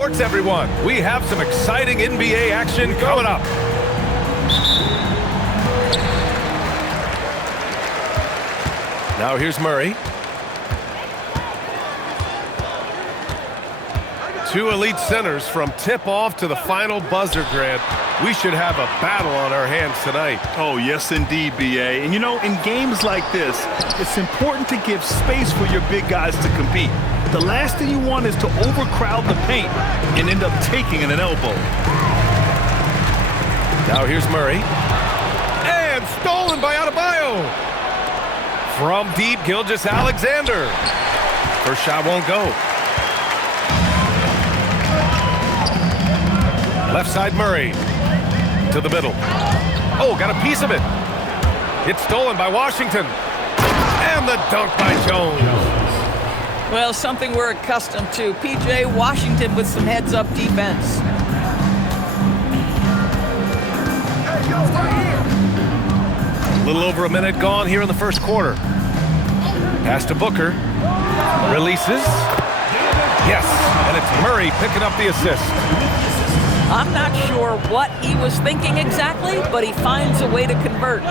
Sports, everyone. We have some exciting NBA action coming up. Now here's Murray. Two elite centers from tip-off to the final buzzer, Grant. We should have a battle on our hands tonight. Oh, yes, indeed, B.A. And, you know, in games like this, it's important to give space for your big guys to compete. The last thing you want is to overcrowd the paint and end up taking an elbow. Now here's Murray. And stolen by Adebayo. From deep, Gilgeous-Alexander. First shot won't go. Left side Murray. To the middle. Oh, got a piece of it. It's stolen by Washington. And the dunk by Jones. Well, something we're accustomed to. P.J. Washington with some heads-up defense. A little over a minute gone here in the first quarter. Pass to Booker. Releases. Yes, and it's Murray picking up the assist. I'm not sure what he was thinking exactly, but he finds a way to convert.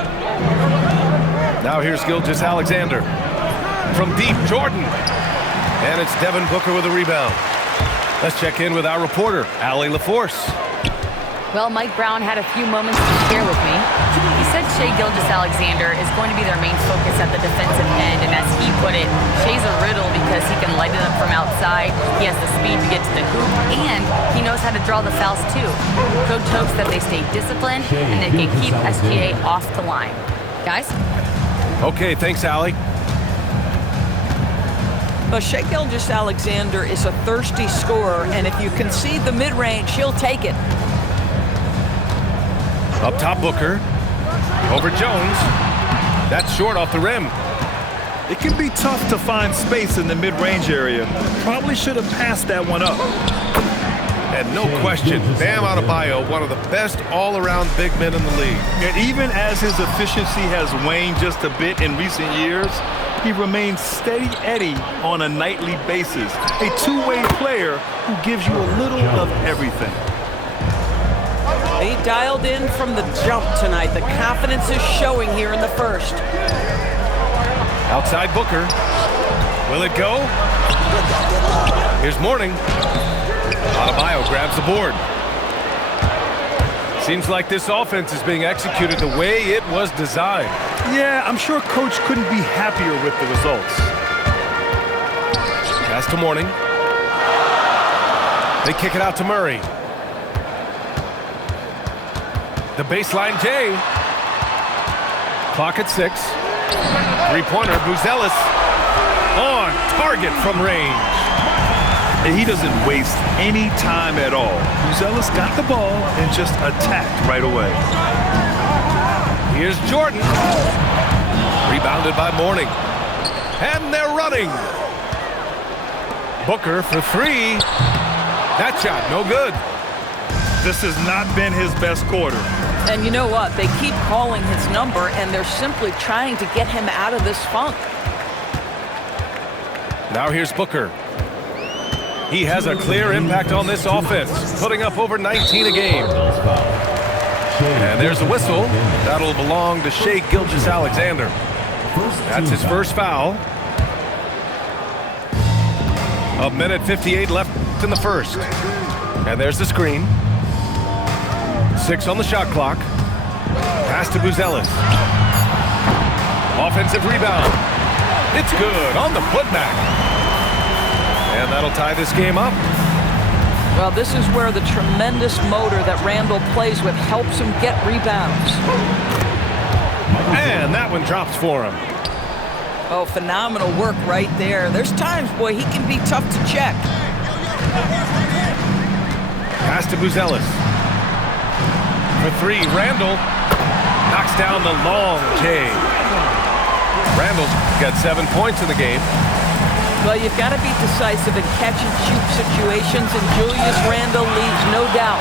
Now here's Gilgeous-Alexander. From deep, Jordan. And it's Devin Booker with a rebound. Let's check in with our reporter, Allie LaForce. Well, Mike Brown had a few moments to share with me. He said Shai Gilgeous-Alexander is going to be their main focus at the defensive end, and as he put it, Shai's a riddle because he can light it up from outside, he has the speed to get to the hoop, and he knows how to draw the fouls too. Coach hopes that they stay disciplined and they can keep SGA off the line. Guys? Okay, thanks, Allie. But Shai Gilgeous-Alexander is a thirsty scorer, and if you concede the mid-range, he'll take it. Up top, Booker. Over Jones. That's short off the rim. It can be tough to find space in the mid-range area. Probably should have passed that one up. And no question, Bam Adebayo, one of the best all-around big men in the league. And even as his efficiency has waned just a bit in recent years, he remains steady Eddie on a nightly basis. A two-way player who gives you a little of everything. He dialed in from the jump tonight. The confidence is showing here in the first. Outside Booker. Will it go? Here's Mourning. Adebayo grabs the board. Seems like this offense is being executed the way it was designed. Yeah, I'm sure Coach couldn't be happier with the results. Pass to Mourning. They kick it out to Murray. The baseline J. Clock at 6. Three-pointer, Buzelis. On target from range. And he doesn't waste any time at all. Buzelis got the ball and just attacked right away. Here's Jordan. Rebounded by Mourning. And they're running. Booker for three. That shot, no good. This has not been his best quarter. And you know what? They keep calling his number, and they're simply trying to get him out of this funk. Now here's Booker. He has a clear impact on this offense, putting up over 19 a game. And there's a whistle. That'll belong to Shai Gilgeous-Alexander. That's his first foul. A minute 58 left in the first. And there's the screen. 6 on the shot clock. Pass to Buzelis. Offensive rebound. It's good on the putback. And that'll tie this game up. Well, this is where the tremendous motor that Randall plays with helps him get rebounds. And that one drops for him. Oh, phenomenal work right there. There's times, boy, he can be tough to check. Pass to Buzelis. For three, Randall knocks down the long J. Randall's got 7 points in the game. Well, you've got to be decisive in catch-and-shoot situations, and Julius Randle leaves no doubt.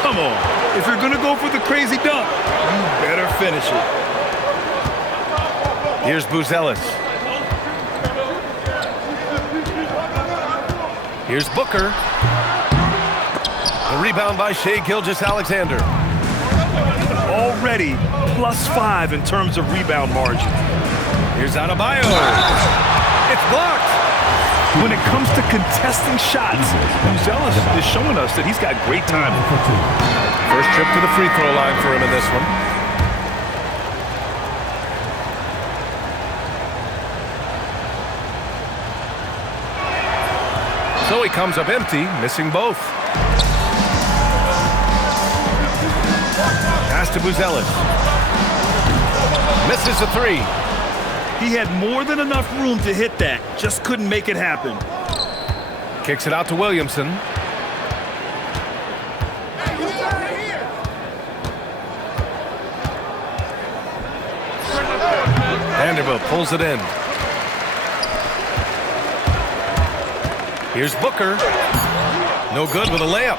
Come on. If you're going to go for the crazy dunk, you better finish it. Here's Buzelis. Here's Booker. The rebound by Shai Gilgeous-Alexander. Already +5 in terms of rebound margin. Here's Adebayo. It's blocked. When it comes to contesting shots, Buzelis is showing us that he's got great timing. First trip to the free throw line for him in this one. So he comes up empty, missing both. Pass to Buzelis. Misses the three. He had more than enough room to hit that, just couldn't make it happen. Kicks it out to Williamson. Vanderbilt pulls it in. Here's Booker. No good with a layup.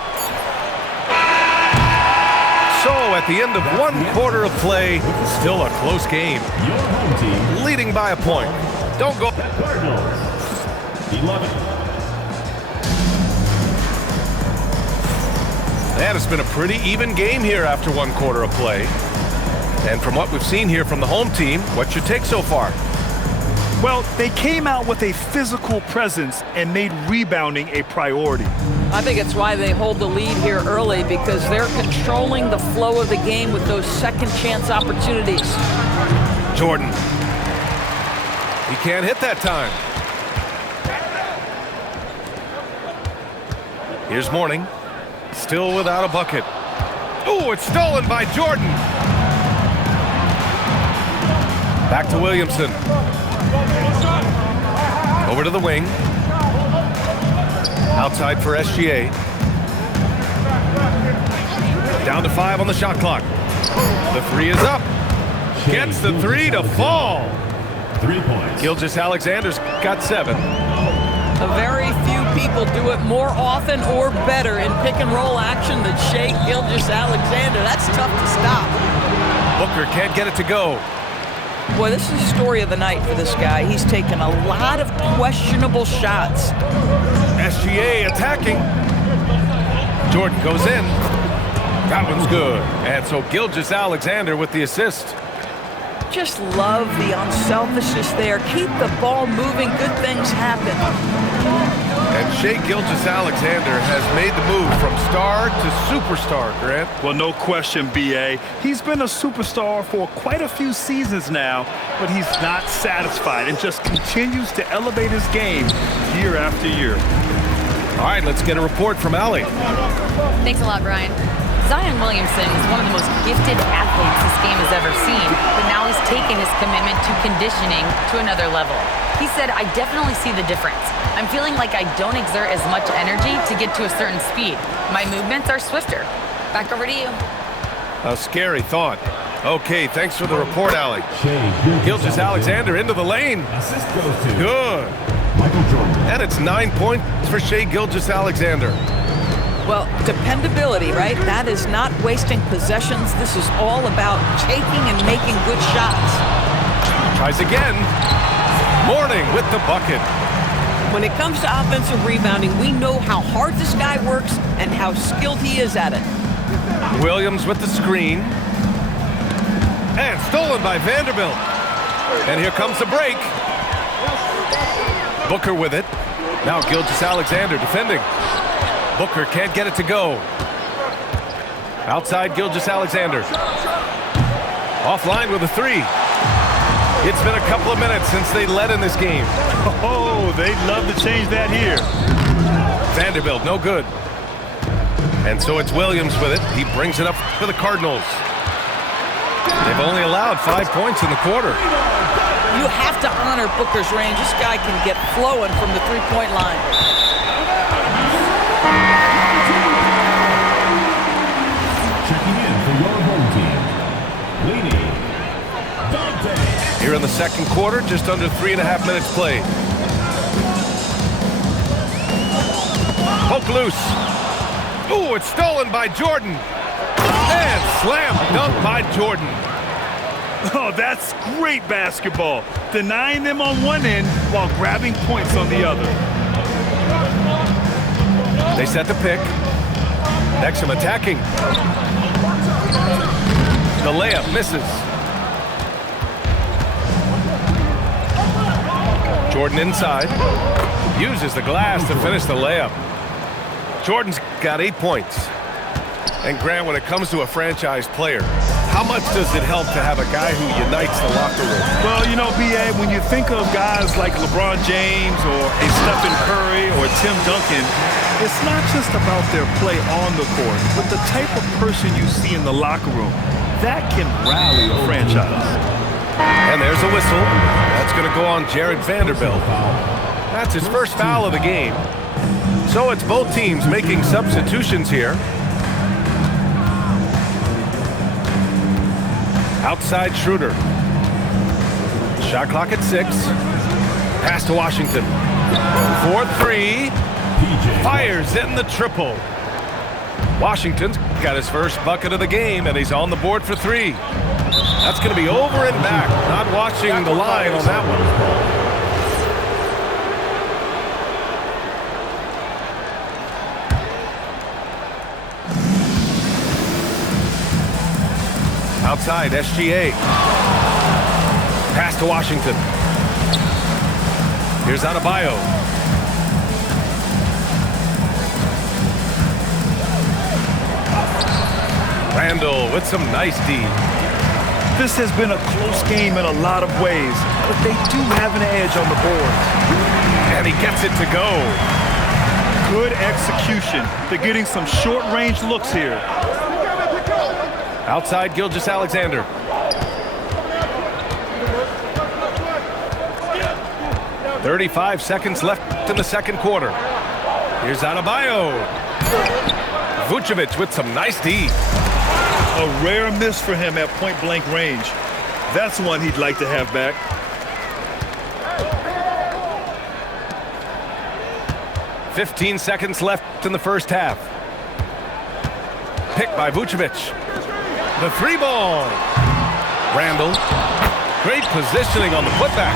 So at the end of 1 quarter of play, still a close game. Leading by a point. Don't go. Cardinals, 11. And it's been a pretty even game here after 1 quarter of play. And from what we've seen here from the home team, what's your take so far? Well, they came out with a physical presence and made rebounding a priority. I think it's why they hold the lead here early, because they're controlling the flow of the game with those second chance opportunities. Jordan. He can't hit that time. Here's Mourning. Still without a bucket. Ooh, it's stolen by Jordan. Back to Williamson. Over to the wing. Outside for SGA. Down to 5 on the shot clock. The three is up. Gets the three to fall. 3 points. Gilgeous-Alexander's got 7. Very few people do it more often or better in pick and roll action than Shai Gilgeous-Alexander. That's tough to stop. Booker can't get it to go. Boy, this is the story of the night for this guy. He's taken a lot of questionable shots. SGA attacking. Jordan goes in. That one's good. And so Gilgeous-Alexander with the assist. Just love the unselfishness there. Keep the ball moving. Good things happen. And Shai Gilgeous-Alexander has made the move from star to superstar, Grant. Well, no question, B.A. He's been a superstar for quite a few seasons now, but he's not satisfied and just continues to elevate his game year after year. All right, let's get a report from Allie. Thanks a lot, Brian. Zion Williamson is one of the most gifted athletes this game has ever seen, but now he's taken his commitment to conditioning to another level. He said, "I definitely see the difference. I'm feeling like I don't exert as much energy to get to a certain speed. My movements are swifter." Back over to you. A scary thought. Okay, thanks for the report, Allie. Gilgeous-Alexander into the lane. Assist goes to Good. Michael Jordan. And it's 9 points for Shai Gilgeous-Alexander. Well, dependability, right? That is not wasting possessions. This is all about taking and making good shots. Tries again. Mourning with the bucket. When it comes to offensive rebounding, we know how hard this guy works and how skilled he is at it. Williams with the screen. And stolen by Vanderbilt. And here comes the break. Booker with it. Now Gilgeous-Alexander defending. Booker can't get it to go. Outside Gilgeous-Alexander. Offline with a three. It's been a couple of minutes since they led in this game. Oh, they'd love to change that here. Vanderbilt, no good. And so it's Williams with it. He brings it up for the Cardinals. They've only allowed 5 points in the quarter. You have to honor Booker's range. This guy can get flowing from the three-point line. Checking in for your home team, leading Gotw. Here in the second quarter, just under 3.5 minutes played. Poke loose. Ooh, it's stolen by Jordan. And slam dunk by Jordan. Oh, that's great basketball. Denying them on one end while grabbing points on the other. They set the pick. Exum attacking. The layup misses. Jordan inside. Uses the glass to finish the layup. Jordan's got 8 points. And Grant, when it comes to a franchise player, how much does it help to have a guy who unites the locker room? Well, you know, B.A., when you think of guys like LeBron James or a Stephen Curry or Tim Duncan, it's not just about their play on the court, but the type of person you see in the locker room. That can rally a franchise. And there's a whistle. That's going to go on Jared Vanderbilt. That's his first foul of the game. So it's both teams making substitutions here. Outside Schroeder. Shot clock at 6. Pass to Washington. 4-3. Fires in the triple. Washington's got his first bucket of the game, and he's on the board for 3. That's going to be over and back. Not watching the line on that one. Outside, SGA. Pass to Washington. Here's Adebayo. Randall with some nice D. This has been a close game in a lot of ways, but they do have an edge on the boards. And he gets it to go. Good execution. They're getting some short-range looks here. Outside Gilgeous-Alexander. "35 seconds left in the second quarter. Here's Adebayo. Vucevic with some nice D. A rare miss for him at point-blank range. That's one he'd like to have back. "15 seconds left in the first half. Picked by Vucevic. The 3 ball. Randall. Great positioning on the putback.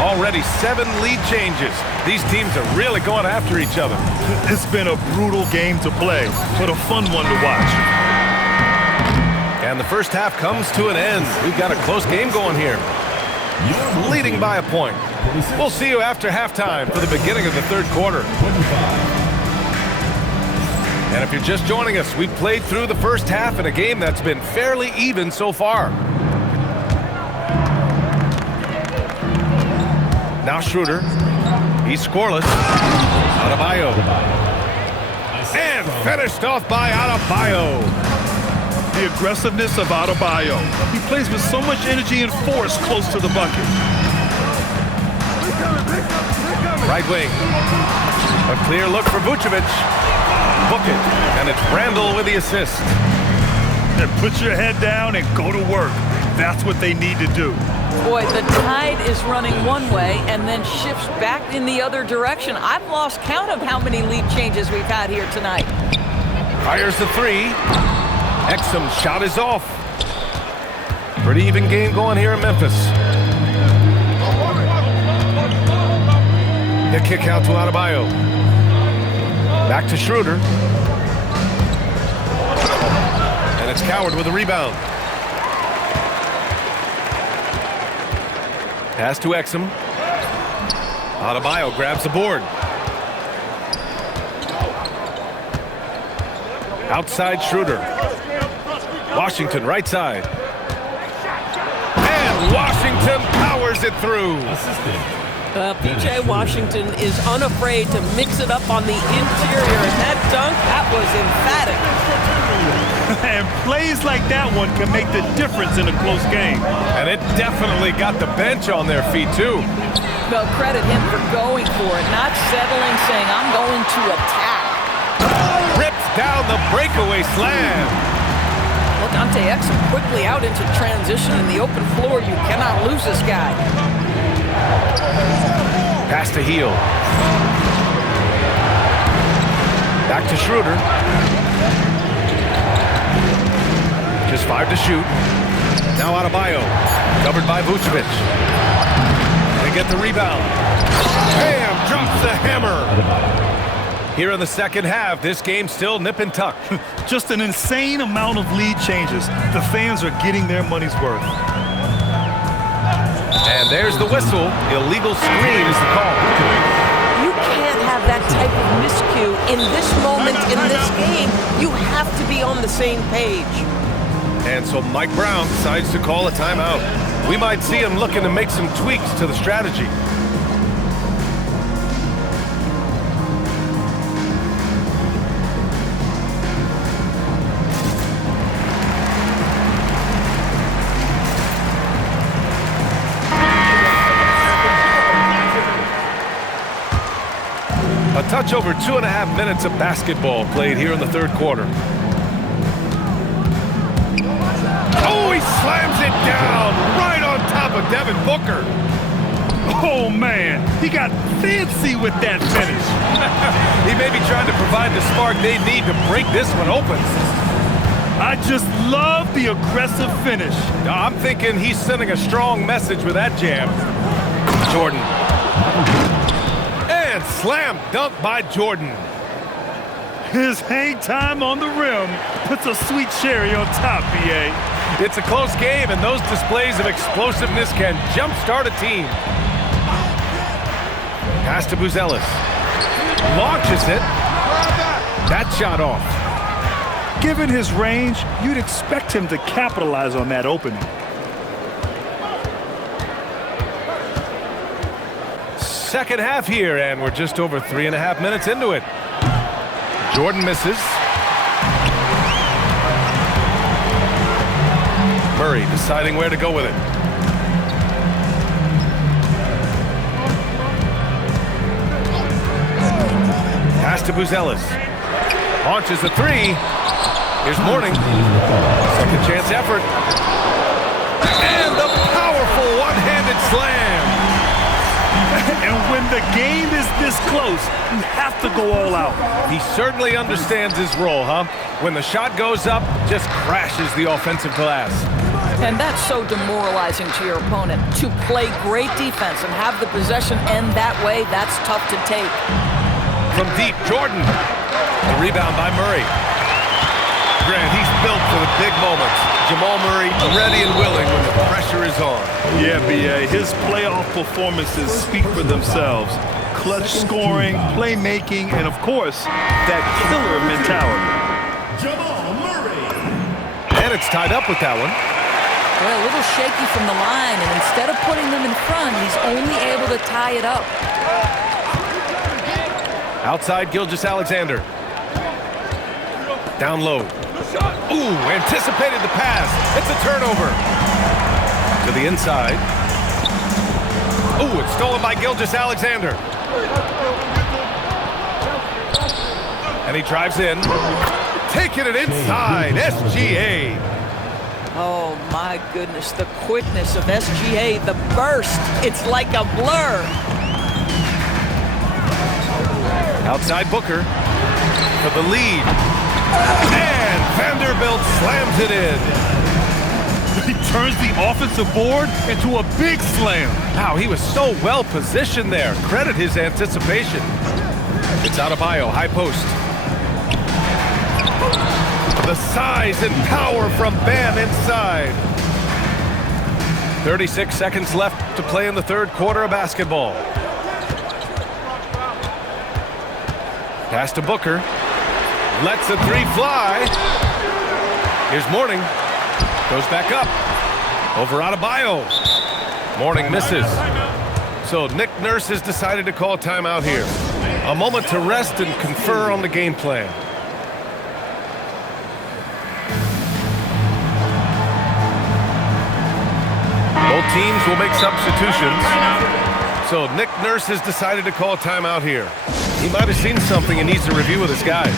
Already 7 lead changes. These teams are really going after each other. It's been a brutal game to play, but a fun one to watch. And the first half comes to an end. We've got a close game going here. Leading by a point. We'll see you after halftime for the beginning of the third quarter. And if you're just joining us, we've played through the first half in a game that's been fairly even so far. Now Schroeder. He's scoreless. Adebayo. And finished off by Adebayo. The aggressiveness of Adebayo. He plays with so much energy and force close to the bucket. Right wing. A clear look for Vucevic. Book it. And it's Randall with the assist. And put your head down and go to work. That's what they need to do. Boy, the tide is running one way and then shifts back in the other direction. I've lost count of how many lead changes we've had here tonight. Fires the 3. Exum's shot is off. Pretty even game going here in Memphis. The kick out to Adebayo. Back to Schroeder. And it's Coward with a rebound. Pass to Exum. Adebayo grabs the board. Outside Schroeder. Washington right side. And Washington powers it through. P.J. Washington is unafraid to mix it up on the interior, and that dunk, that was emphatic. And plays like that one can make the difference in a close game. And it definitely got the bench on their feet, too. Well, credit him for going for it, not settling, saying, I'm going to attack. Rips down the breakaway slam. Well, Dante Exum quickly out into transition in the open floor. You cannot lose this guy. Pass to Heel. Back to Schroeder. Just 5 to shoot. Now Adebayo. Covered by Vucevic. They get the rebound. Bam! Drops the hammer. Here in the second half, this game's still nip and tuck. Just an insane amount of lead changes. The fans are getting their money's worth. And there's the whistle. Illegal screen is the call. You can't have that type of miscue in this moment in this game. You have to be on the same page. And so Mike Brown decides to call a timeout. We might see him looking to make some tweaks to the strategy. A touch over 2.5 minutes of basketball played here in the third quarter. Oh, he slams it down right on top of Devin Booker. Oh, man, he got fancy with that finish. He may be trying to provide the spark they need to break this one open. I just love the aggressive finish. I'm thinking he's sending a strong message with that jam. Jordan. And slam dunk by Jordan. His hang time on the rim puts a sweet cherry on top, B.A. It's a close game, and those displays of explosiveness can jumpstart a team. Pass to Buzelis. Launches it. That shot off. Given his range, you'd expect him to capitalize on that opening. Second half here, and we're just over 3.5 minutes into it. Jordan misses. Murray deciding where to go with it. Pass to Buzelis. Launches a three. Here's Mourning. Second chance effort. And the powerful one-handed slam. And when the game is this close, you have to go all out. He certainly understands his role, huh? When the shot goes up, just crashes the offensive glass. And that's so demoralizing to your opponent. To play great defense and have the possession end that way, that's tough to take. From deep, Jordan. The rebound by Murray. Grant, he's built for the big moments. Jamal Murray ready and willing when the pressure is on. Yeah, B.A. His playoff performances speak for themselves. Clutch scoring, playmaking, and of course, that killer mentality. Jamal Murray. And it's tied up with that one. Well, a little shaky from the line, and instead of putting them in front, he's only able to tie it up. Outside Gilgeous-Alexander. Down low. Ooh, anticipated the pass. It's a turnover. To the inside. Ooh, it's stolen by Gilgeous-Alexander. And he drives in. Taking it inside. SGA. Oh, my goodness, the quickness of SGA, the burst. It's like a blur. Outside Booker for the lead. And Vanderbilt slams it in. He turns the offensive board into a big slam. Wow, he was so well positioned there. Credit his anticipation. It's Adebayo, high post. The size and power from Bam inside. 36 seconds left to play in the third quarter of basketball. Pass to Booker. Lets a three fly. Here's Mourning. Goes back up. Over Adebayo. Mourning misses. So Nick Nurse has decided to call timeout here. A moment to rest and confer on the game plan. Both teams will make substitutions. So Nick Nurse has decided to call timeout here. He might have seen something and needs to review with his guys.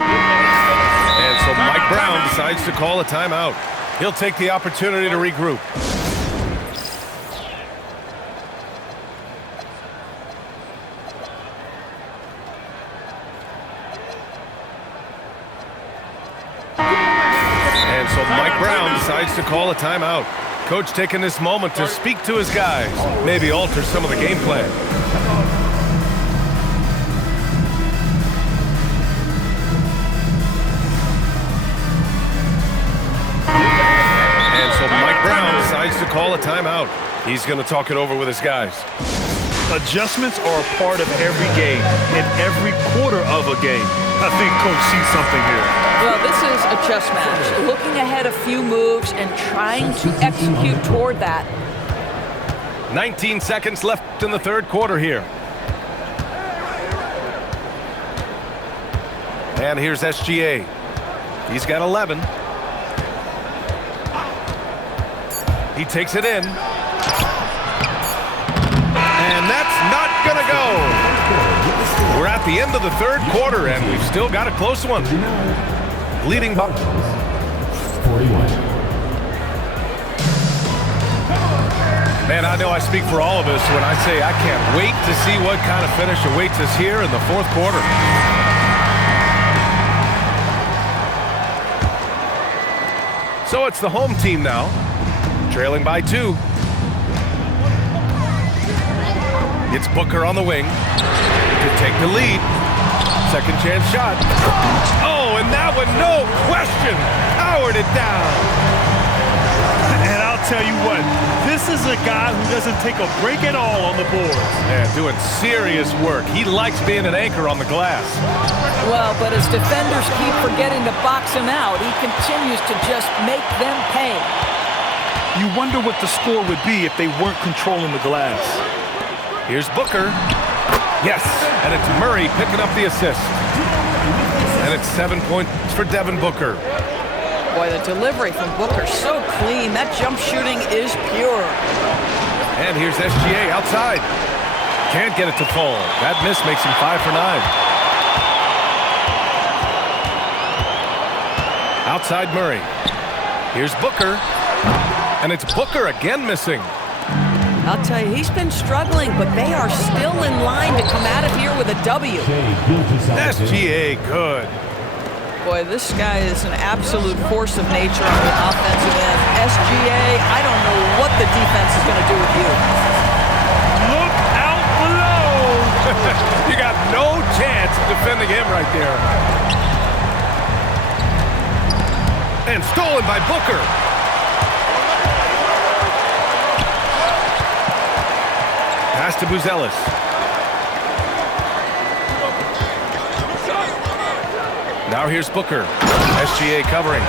And so Mike Brown decides to call a timeout. He'll take the opportunity to regroup. And so Mike Brown decides to call a timeout. Coach taking this moment to speak to his guys, maybe alter some of the game plan. And so Mike Brown decides to call a timeout. He's going to talk it over with his guys. Adjustments are a part of every game, in every quarter of a game. I think Coach sees something here. Well, this is a chess match. Looking ahead a few moves and trying to execute toward that. 19 seconds left in the third quarter here. And here's SGA. He's got 11. He takes it in. And that's not going to go. We're at the end of the third quarter, and we've still got a close one. Leading by 41. Man, I know I speak for all of us when I say I can't wait to see what kind of finish awaits us here in the fourth quarter. So it's the home team now, trailing by 2. It's Booker on the wing to take the lead. Second chance shot. Oh, and that one, no question, powered it down. And I'll tell you what, this is a guy who doesn't take a break at all on the boards. Yeah, doing serious work. He likes being an anchor on the glass. Well, but as defenders keep forgetting to box him out, he continues to just make them pay. You wonder what the score would be if they weren't controlling the glass. Here's Booker. Yes, and it's Murray picking up the assist. And it's 7 points for Devin Booker. Boy, the delivery from Booker, so clean. That jump shooting is pure. And here's SGA outside. Can't get it to fall. That miss makes him 5 for 9. Outside Murray. Here's Booker. And it's Booker again missing. I'll tell you, he's been struggling, but they are still in line to come out of here with a W. SGA, good. Boy, this guy is an absolute force of nature on the offensive end. SGA, I don't know what the defense is going to do with you. Look out below! You got no chance of defending him right there. And stolen by Booker. Pass to Buzelis. Now here's Booker. SGA covering.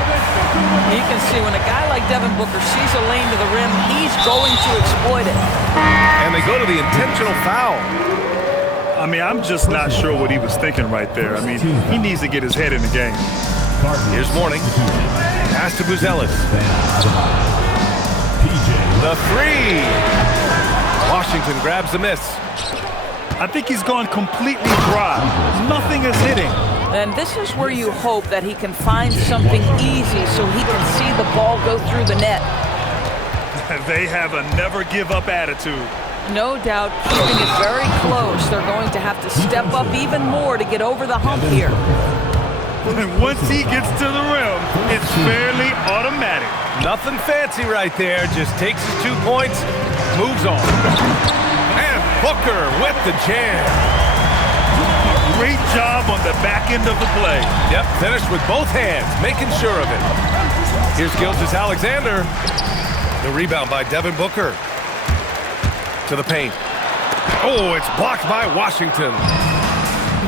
You can see when a guy like Devin Booker sees a lane to the rim, he's going to exploit it. And they go to the intentional foul. I mean, I'm just not sure what he was thinking right there. I mean, he needs to get his head in the game. Here's Mourning. Pass to Buzelis. The 3. Washington grabs the miss. I think he's gone completely dry. Nothing is hitting. And this is where you hope that he can find something easy so he can see the ball go through the net. They have a never-give-up attitude. No doubt, keeping it very close. They're going to have to step up even more to get over the hump here. And once he gets to the rim, it's fairly automatic. Nothing fancy right there. Just takes his 2 points, moves on. And Booker with the jam. Great job on the back end of the play. Yep, finished with both hands, making sure of it. Here's Gilgeous-Alexander. The rebound by Devin Booker. To the paint. Oh, it's blocked by Washington.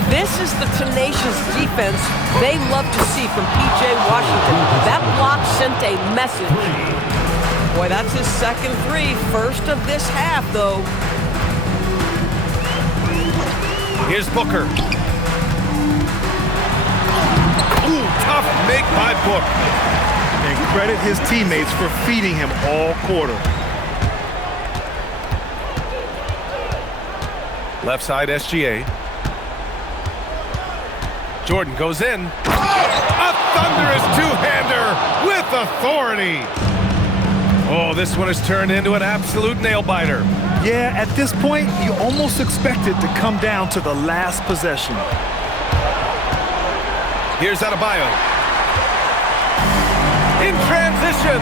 This is the tenacious defense they love to see from P.J. Washington. That block sent a message. Boy, that's his second 3. First of this half, though. Here's Booker. Ooh, tough make by Book. And credit his teammates for feeding him all quarter. Left side SGA. Jordan goes in. A thunderous two-hander with authority. Oh, this one has turned into an absolute nail-biter. Yeah, at this point, you almost expect it to come down to the last possession. Here's Adebayo. In transition.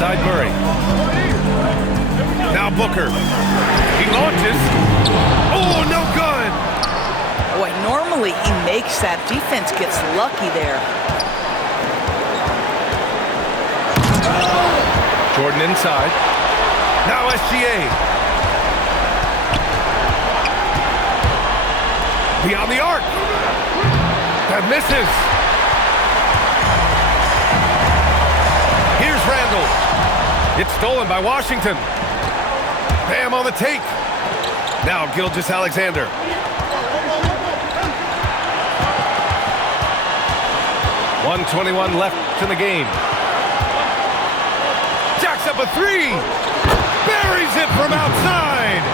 inside Murray. Now Booker. He launches. Oh, no good. Boy, normally he makes that. Defense gets lucky there. Jordan inside. Now SGA. Beyond the arc. That misses. Here's Randall. It's stolen by Washington. Bam on the take. Now Gilgeous-Alexander. .121 left in the game. Jacks up a three. Buries it from outside.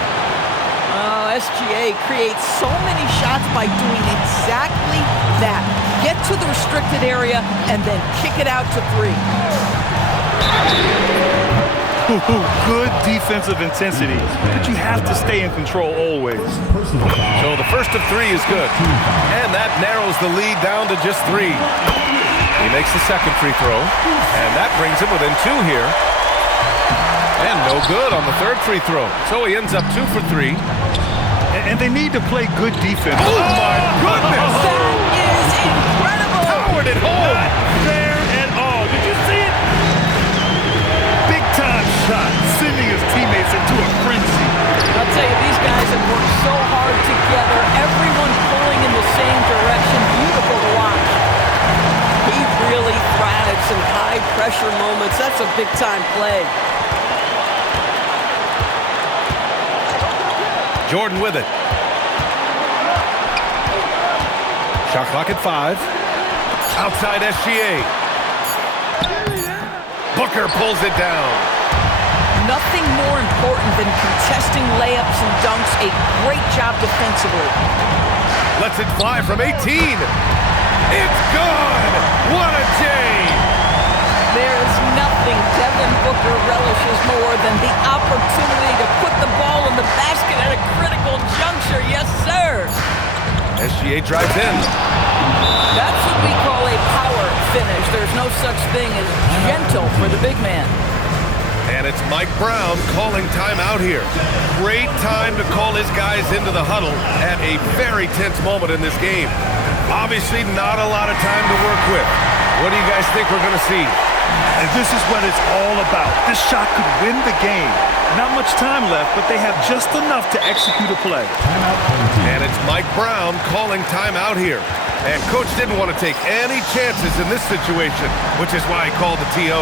SGA creates so many shots by doing exactly that. Get to the restricted area and then kick it out to three. Good defensive intensity, but you have to stay in control always. So the first of three is good. And that narrows the lead down to just three. He makes the second free throw, and that brings him within two here. And no good on the third free throw. So he ends up 2 for 3. And they need to play good defense. Oh, my goodness! That is incredible! Powered it home! Not fair at all. Did you see it? Big-time shot, sending his teammates into a frenzy. I'll tell you, these guys have worked so hard together. Everyone pulling in the same direction. Beautiful to watch. He really thrives in high-pressure moments. That's a big-time play. Jordan with it. Shot clock at 5. Outside SGA. Booker pulls it down. Nothing more important than contesting layups and dunks. A great job defensively. Lets it fly from 18. It's good! What a day! There is nothing Devin Booker relishes more than the opportunity to put the ball in the basket at a critical juncture. Yes, sir. SGA drives in. That's what we call a power finish. There's no such thing as gentle for the big man. And it's Mike Brown calling timeout here. Great time to call his guys into the huddle at a very tense moment in this game. Obviously not a lot of time to work with. What do you guys think we're going to see? And this is what it's all about. This shot could win the game. Not much time left, but they have just enough to execute a play. And it's Mike Brown calling timeout here. And Coach didn't want to take any chances in this situation, which is why he called the TO.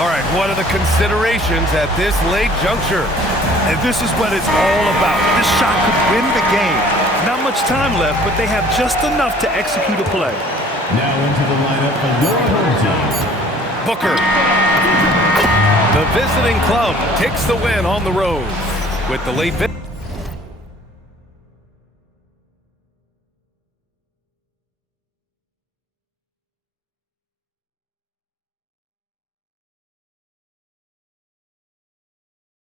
All right, what are the considerations at this late juncture? And this is what it's all about. This shot could win the game. Not much time left, but they have just enough to execute a play. Now into the lineup for your home team. Booker. The visiting club takes the win on the road with the late